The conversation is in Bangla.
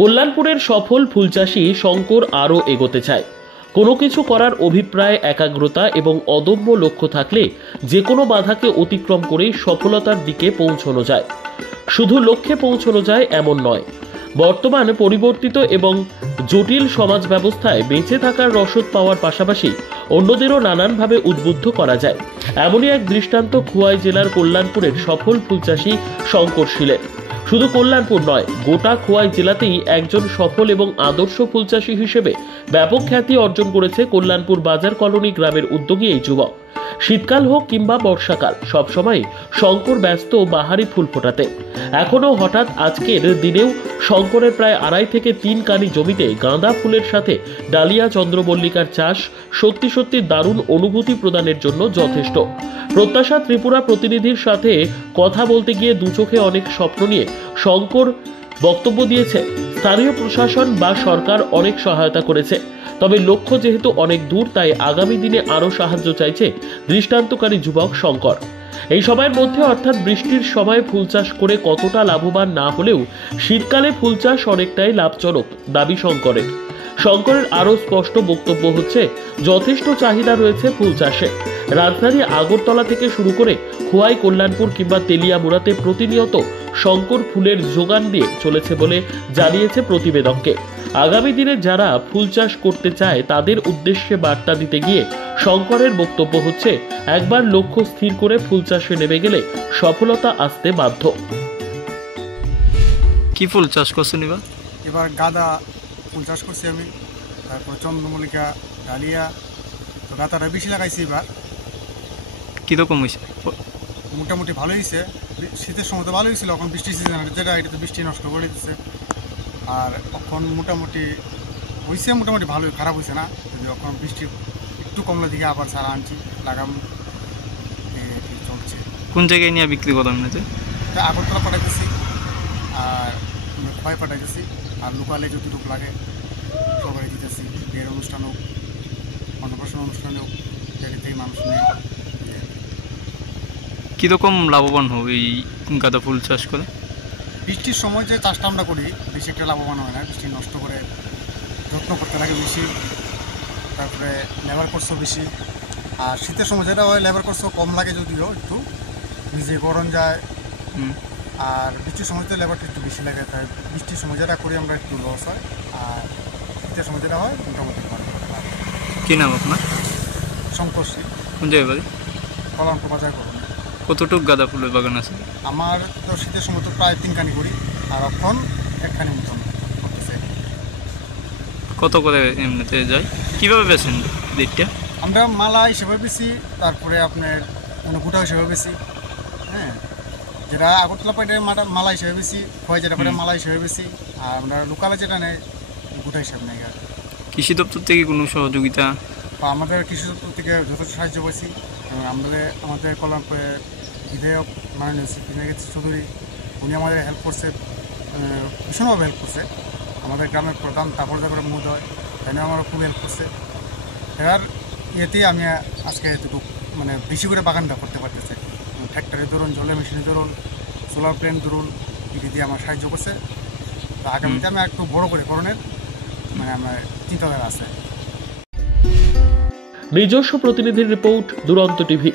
কল্যাণপুরের সফল ফুলচাষী শঙ্কর আরও এগোতে চায়। কোনো কিছু করার অভিপ্রায়, একাগ্রতা এবং অদম্য লক্ষ্য থাকলে যে কোনো বাধাকে অতিক্রম করেই সফলতার দিকে পৌঁছানো যায়। শুধু লক্ষ্যে পৌঁছানো যায় এমন নয়, বর্তমান পরিবর্তিত এবং জটিল সমাজ ব্যবস্থায় বেঁচে থাকার রসদ পাওয়ার পাশাপাশি অন্যদেরও নানানভাবে উদ্বুদ্ধ করা যায়। এমনই এক দৃষ্টান্ত খোয়াই জেলার কল্যাণপুরের সফল ফুলচাষী শঙ্কর শীলের। শুধু কল্যাণপুর নয়, গোটা খোয়াই জেলাতেই একজন সফল এবং আদর্শ ফুলচাষী হিসেবে ব্যাপক খ্যাতি অর্জন করেছে কল্যাণপুর বাজার কলোনি গ্রামের উদ্যোগী এই যুবক। শীতকাল হোক কিংবা বর্ষাকাল, সবসময় শঙ্কর ব্যস্ত বাহারি ফুল ফোটাতে। এখনও হঠাৎ আজকের দিনেও শঙ্করের প্রায় 2.5 থেকে 3 কানি জমিতে গাঁদা ফুলের সাথে ডালিয়া চন্দ্রমল্লিকার চাষ সত্যি সত্যি দারুণ অনুভূতি প্রদানের জন্য যথেষ্ট। প্রত্যাশা ত্রিপুরা প্রতিনিধির সাথে কথা বলতে গিয়ে দু চোখে অনেক স্বপ্ন নিয়ে শঙ্কর বক্তব্য দিয়েছে। স্থানীয় প্রশাসন বা সরকার অনেক সহায়তা করেছে, তবে লক্ষ্য যেহেতু অনেক দূর, তাই আগামী দিনে আরও সাহায্য চাইছে দৃষ্টান্তকারী যুবক শঙ্কর। এই সময়ের মধ্যে অর্থাৎ বৃষ্টির সময় ফুল চাষ করে কতটা লাভবান না হলেও শীতকালে ফুল চাষ অনেকটাই লাভজনক দাবি শঙ্করের। শঙ্করের আরও স্পষ্ট বক্তব্য হচ্ছে, যথেষ্ট চাহিদা রয়েছে ফুল চাষে। রাজধানী আগরতলা থেকে শুরু করে খোয়াই, কল্যাণপুর কিংবা তেলিয়ামুড়াতে প্রতিনিয়ত শঙ্কর ফুলের যোগান দিয়ে চলেছে বলে জানিয়েছে প্রতিবেদককে। আগামী দিনে যারা ফুল চাষ করতে চায় তাদের উদ্দেশ্যে বার্তা দিতে গিয়ে শঙ্করের বক্তব্য হচ্ছে, একবার লক্ষ্য স্থির করে ফুল চাষে নেমে গেলে সফলতা আসতে বাধ্য। কি ফুল চাষ করছেন এবার গাঁদা ফুল চাষ করছি আমি, তারপর চন্দ্রমল্লিকা, ডালিয়া। তো গাঁদাটা বেশি লাগাইছি এবার। কীরকম হয়েছে? মোটামুটি ভালো হয়েছে। শীতের সময় তো ভালো হয়েছিল, এখন বৃষ্টি সিজন যেটা, এটা তো বৃষ্টি নষ্ট করে দিচ্ছে। আর এখন মোটামুটি হয়েছে, মোটামুটি ভালোই, খারাপ হয়েছে না। যদি এখন বৃষ্টি একটু কমলে দিকে আবার সারা আনছি, লাগাম চলছে। কোন জায়গায় নিয়ে বিক্রি করেন? আগরতলা পাঠাইতেছি আর খোয়াই পাঠাইতেছি, আর লোকালে যতটুকু লাগে সবাই দিতেছি। বিয়ের অনুষ্ঠান হোক, অন্নপ্রাশন অনুষ্ঠান হোক, সেটাতেই মানুষ নেই। কীরকম লাভবান হবে এই গাঁদা ফুল চাষ করে? বৃষ্টির সময় যে চাষটা আমরা করি বেশি একটা লাভবান হয় না। বৃষ্টি নষ্ট করে যত্ন করতে লাগে বেশি, তারপরে লেবার খরচও বেশি। আর শীতের সময় যেটা হয় লেবার খরচও কম লাগে, যদিও একটু নিজে গরম যায়। আর বৃষ্টির সময়তে লেবারটা একটু বেশি লাগে, তাই বৃষ্টির সময় যেটা করি আমরা একটু লস হয়। আর শীতের সময় যেটা হয় মোটামুটি ভালো। কী নাম আপনার? শঙ্কর শীল। কোন জায়গায় বাড়ি? কল্যাণপুর বাজার করুন। কতটুকু গাঁদা ফুলের বাগান আছে? আমার তো শীতের সময় তো প্রায় 3 কানি করি, আর এখন 1 কানি মতন করতেছে। কত করে এমনিতে যায়? কীভাবে বেছেন দিকটা? আমরা মালা হিসেবে বেশি, তারপরে আপনার গোটা হিসেবে বেশি। হ্যাঁ, যেটা আগরতলা পাইটে মালা হিসেবে বেশি, খোয়াই যেটা পাইটে মালা হিসেবে বেশি, আর আমরা লোকালে যেটা নেই গোটা হিসেবে নেই। আর কৃষি দপ্তর থেকে কোনো সহযোগিতা বা আমাদের কৃষি দপ্তর থেকে যথেষ্ট সাহায্য পাইছি। আমাদের কল্যাণপুরে বিধায়ক মাননীয় চৌধুরী, উনি আমাদের হেল্প করছে, ভীষণভাবে হেল্প করছে। আমাদের গ্রামের প্রধান তারপরে মহোদয়, তাই আমারও খুব হেল্প করছে। এর ইয়েতেই আমি আজকে এতটুকু মানে বেশি করে বাগানটা করতে পারতেছে। ট্র্যাক্টরের ধরুন, জলের মেশিনের ধরুন, সোলার প্ল্যান্ট ধরুন, এটি দিয়ে আমার সাহায্য করছে। তো আগামীতে আমি একটু বড় করে করণের মানে আমার চিন্তাধারা আছে। নিজস্ব প্রতিনিধির রিপোর্ট, দুরন্ত টিভি।